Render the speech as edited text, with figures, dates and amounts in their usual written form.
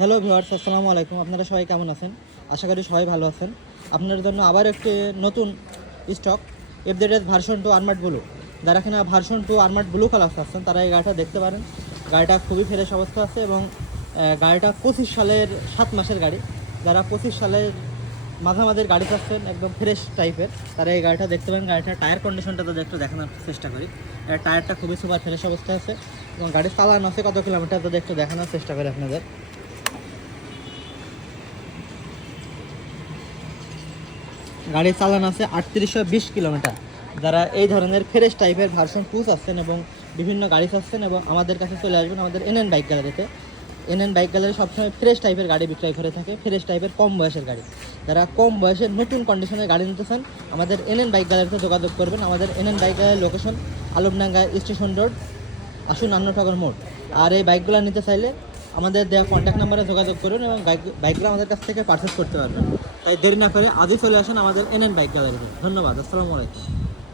Hello viewers, আসসালামু আলাইকুম। আপনারা সবাই কেমন আছেন? আশা করি সবাই ভালো আছেন। আপনাদের জন্য আবার একটি নতুন স্টক এফজেডএস ভার্সন 2 আনমার্ড ব্লু। যারা কিনা ভার্সন 2 আনমার্ড ব্লু কালার চাচ্ছেন তারা এই গাড়িটা দেখতে পারেন। গাড়িটা খুবই ফ্রেশ অবস্থা আছে এবং গাড়িটা 25 সালের 7 মাসের গাড়ি। যারা 25 সালের মাঝামাঝির গাড়ি চাচ্ছেন একদম ফ্রেশ টাইপের, তারা এই গাড়িটা দেখতে পারেন। গাড়িটার টায়ার কন্ডিশনটা যদি একটু দেখানোর চেষ্টা করি, টায়ারটা খুবই সুপার ফ্রেশ অবস্থায় আছে এবং গাড়ি চালানো আছে কত কিলোমিটার যদি একটু দেখানোর চেষ্টা করি আপনাদের। গাড়ির চালান আছে 3820 কিলোমিটার। যারা এই ধরনের ফ্রেশ টাইপের ভার্সন 2 চাচ্ছেন এবং বিভিন্ন গাড়ি চাচ্ছেন এবং আমাদের কাছে চলে আসবেন আমাদের এনএন বাইক গ্যালারিতে। এনএন বাইক গ্যালারি সবসময় ফ্রেশ টাইপের গাড়ি বিক্রয় করে থাকে, ফ্রেশ টাইপের কম বয়সের গাড়ি। যারা কম বয়সের নতুন কন্ডিশনের গাড়ি নিতে চান আমাদের এনএন বাইক গ্যালারিতে যোগাযোগ করবেন। আমাদের এনএন বাইক গ্যালারির লোকেশন আলমডাঙ্গা স্টেশন রোড, আসুন আন্নটগর মোড়। আর এই বাইকগুলো নিতে চাইলে আমাদের দেওয়া কন্ট্যাক্ট নাম্বারে যোগাযোগ করুন এবং বাইকগুলো আমাদের কাছ থেকে পারচেস করতে পারবেন। তাই দেরি না করে আজই চলে আসুন আমাদের এনএন বাইক গ্যালারিতে। ধন্যবাদ। আসসালামু আলাইকুম।